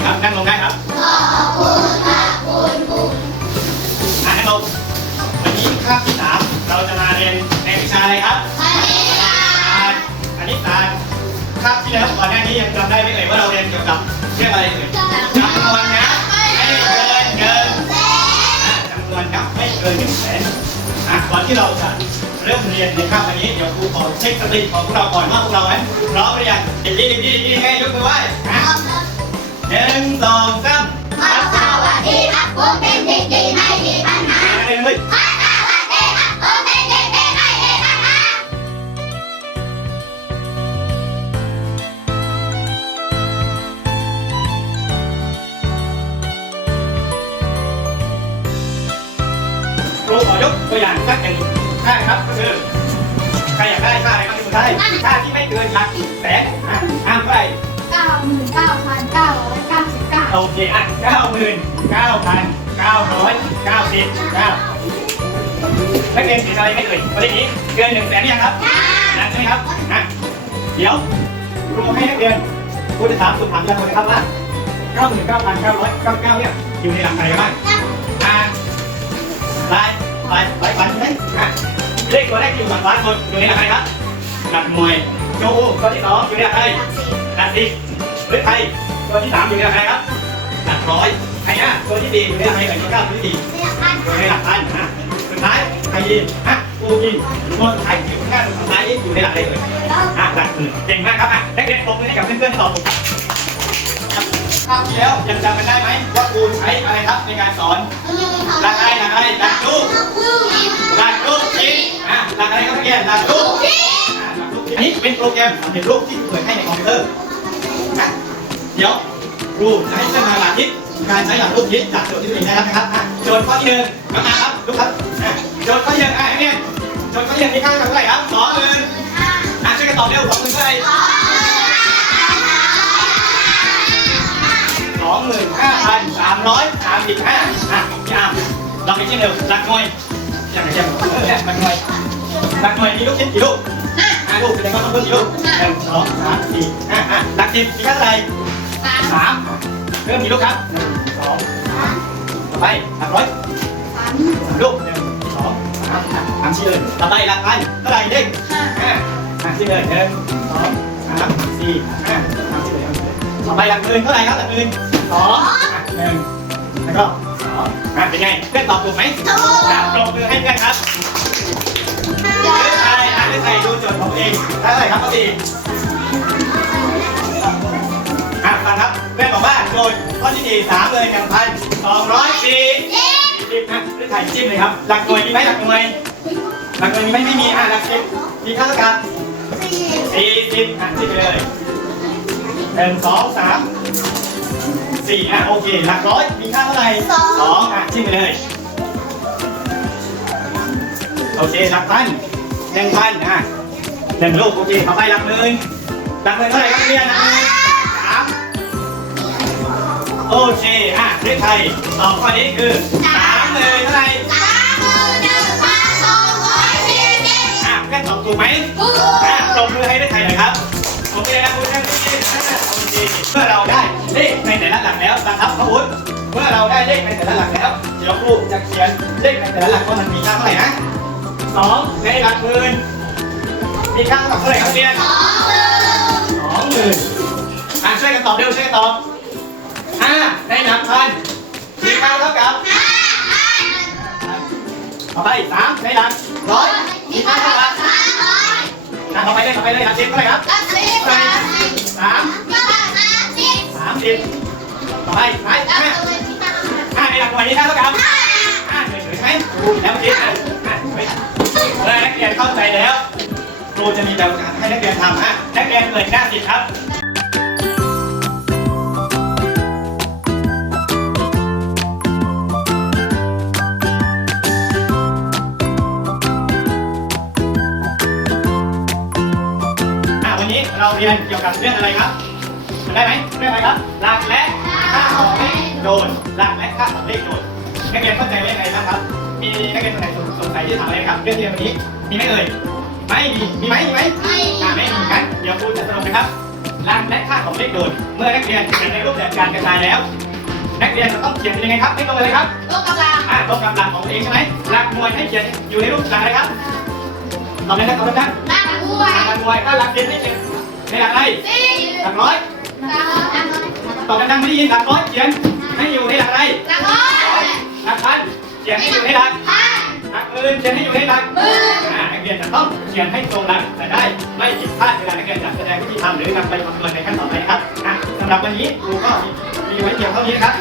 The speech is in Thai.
คุณครับ นั่งลงได้ครับ ขอบคุณค่ะคุณครูอะนั่งลงวันนี้คาบที่สามเราจะมาเรียนในวิชาอะไรครับคณิตศาสตร์คณิตศาสตร์คาบที่แล้วก่อนหน้านี้ยังจำได้ไหมเอ่ยว่าเราเรียนเกี่ยวกับเรื่องอะไรเอ่ยจำนวนนะไม่เกินเกินอะจำนวนนับไม่เกินหนึ่งแสนอะก่อนที่เราจะเริ่มเรียนในคาบวันนี้เดี๋ยวครูขอเช็คสติของพวกเราก่อนว่าพวกเรานั้นพร้อมหรือยังดีดีดีดีให้ยกมือไหว้อะ หนึ่งสองสามครับสวัสดีครับผมเป็นเด็กดีไม่มีปัญหาอะไรเลยครับสวัสดีครับผมเป็นเด็กดีไม่มีปัญหาครูขอยกตัวอย่างสักอย่างค่าครับก็คือใครอยากได้ค่าอะไรบ้างที่คุณได้ค่าที่ไม่เกินหลักแสน โอเคอะเก้าหมื่นเก้าพันเก้าร้อยเก้าสิบเก้านักเรียนเห็นอะไรไหม่เอ่ยประเด็นนี้เกินหนึ่งแสนหรือยังครับนะใช่ไหมครับอะเดี๋ยวครูให้นักเรียนครูจะถามคุณถามยังคนนะครับว่าเก้าหมื่นเก้าพันเก้าร้อยเก้าเก้าเนี่ยอยู่ในหลักอะไรบ้างอ่าลายลายลายฝันใช่ไหมอะเลขตัวแรกที่อยู่หลักล้านคนอยู่ในหลักอะไรครับหลักหน่วยโจโอตัวที่สองอยู่ในหลักอะไรหลักสิบหรือไทยตัวที่สามอยู่ในหลักอะไรครับหลัก ร้อยไทยอะตัวที่สี่อยู่ในหลักอะไรอ่ยตัวเก้าตัวที่สี่เรียกพันอยู่ในหลักพันอะสุดท้ายไทยยีนอะกูยีนตัวสุดท้ยอยู่ข้างสุดท้ายนี่อยู่ในหลักอะไรเอ่ยอะหลักหมื่นเก่งมากครับอะนักเรียนปรบมือให้กับเพื่อนๆตอบถูกครับคราวที่แล้วยังจำกันได้ไหมว่าครูใช้อะไรครับในการสอนหลักอะไรหลักอะไรหลักรูปหลักรูปชิ้นอะหลักอะไรครับนักเรียนหลักรูปอ่าหลักนนี้เป็นโปรแกรมสำเร็จรูปที่เปิดให้ในคอมพิวเตอร์นะเดี๋ยว รูจะให้เส้นทางหลักทิศการใช้หลักรูปทิศจากโจทย์ที่หนึ่งนะครับโจทย์ข้อที่หนึ่งมามาครับลูกครับโจทย์ข้อที่หนึ่งอะเนี่ยโจทย์ข้อที่หนึ่งมีค่าเท่าไหร่ครับสองหมื่นอะช่วยกันตอบเร็วสองหมื่นเท่าไหร่สองหมื่นห้าพันสามร้อยสามสิบห้าอะพี่อาร์มเราไปเช่นเดิมหลักหน่วยอย่างไรเช่นเออเนี่ยหลักหน่วยหลักหน่วยมีลูกชิ้นกี่ลูกห้าลูกแสดงว่าต้องเพิ่มกี่ลูกหนึ่งสองสามสี่ห้าห้าหลักสิบมีค่าเท่าไหร่ สามเพิ่มกี่ลูกครับหนึ่งสองสามต่อไปหลักร้อยสามลูกหนึ่งสองสามสามชิ้นเลยต่อไปหลักพันเท่าไหร่เด้งห้าห้าชิ้นเลยหนึ่งสองสามสี่ห้าสามชิ้นเลยต่อไปหลักหมื่นเท่าไหร่ครับหลักหมื่นสองอะหนึ่งแล้วก็สองอะเป็นไงเพื่อนตอบถูกไหมถูกปรบมือให้เพื่อนครับเลือกไทยอ่านเลือกไทยดูโจทย์ของเองได้เท่าไหร่ครับข้ โจทย์ข้อที่สี่สามเลยหนึ่งพันสองร้อยสี่สิบนะเลือไทยจิ้มเลยครับ หลักหน่วยมีไหมหลักหน่วย หลักหน่วยมีไหมไม่มีอะหลักสิบมีค่าเท่ากันสี่สิบอะจิ้มไปเลยหนึ่งสองสามสี่อะโอเค หลักร้อยมีค่าเท่าไหร่สองอะจิ้มไปเลยโอเคหลักพันหนึ่งพันอะหนึ่งลูกโอเคต่อไปหลักหมื่นหลักหมื่นเท่าไหร่ครับเรียนหลักหมื่น โอเคอะเรียกไทยตอบข้อนี้คือสามหมื่นเท่าไหร่อะแค่ตอบถูกไหมอะปรบมือให้เรียกไทยหน่อยครับโอเคนะคุณนั่งดีๆอะโอเคเมื่อเราได้เลขในแต่ละหลักแล้วนะครับพระวุฒิเมื่อเราได้เลขในแต่ละหลักแล้วเดี๋ยวครูจะเขียนเลขในแต่ละหลักว่ามันมีค่าเท่าไหร่นะสองในหลักหมื่นมีค่าเท่าไหร่ครับเรียนสองหมื่นอะช่วยกันตอบเร็วช่วยกันตอบ ห้าในหลักพันมีค่าเท่ากับต่อไปสามในหลักร้อยมีค่าเท่ากับอะต่อไปเลยต่อไปเลยหลักสิบเท่าไหร่ครับสามสามสิบต่อไปไปห้าห้าในหลักหน่วยมีค่าเท่ากับห้าเฉยๆใช่ไหมแล้วเมื่อกี้อะอะเฮ้ยนักเรียนเข้าใจแล้วครูจะมีแบบกหัดให้นักเรียนทำฮะนักเรียนเปิด เราเรียนเกี่ยวกับเรื่องอะไรครับจำได้ไหมเรื่องอะไรครับ หลักและค่าของเลขโดนหลักและค่าของเลขโดนนักเรียนเข้าใจไหมยังไงบ้างครับ มีนักเรียนคนไหนสงสัยที่ถามอะไรครับ เรื่องเรียนวันนี้มีไหมเอ่ยไม่มีมีไหมมีไหมอ่าไม่มีงั้นเดี๋ยวครูจะสรุปนะครับลังและค่าของเลขโดดเมื่อนักเรียนเขียนในรูปแบบการกระจายแล้ว นักเรียนจะต้องเขียนเป็นยังไงครับให้ตรงเลยครับยกกำลังอ่าตรงกับหลักของตัวเองใช่ไหมหลักหน่วยให้เขียนอยู่ในรูปหลักอะไรครับตอบเลยครับตอบเลยครับลากกล้วยหลักหน่วยถ้าหลักเรียนให้เขียน ในหลักอะไรสี่หลักร้อยสามตอบดังๆไม่ได้ยินหลักร้อยเขียนให้อยู่ในหลักอะไรหลักร้อยหลักพันเขียนให้อยู่ในหลักพันหลักหมื่นเขียนให้อยู่ในหลักหมื่นอ่านักเรียนจะต้องเขียนให้ตรงหลักแต่ได้ไม่ผิดพลาดเวลานักเรียนจะแสดงวิธีทำหรือนำไปคำนวณในขั้นต่อไปนะครับอะสำหรับวันนี้ครูก็มีไว้เพียงเท่านี้นะครับ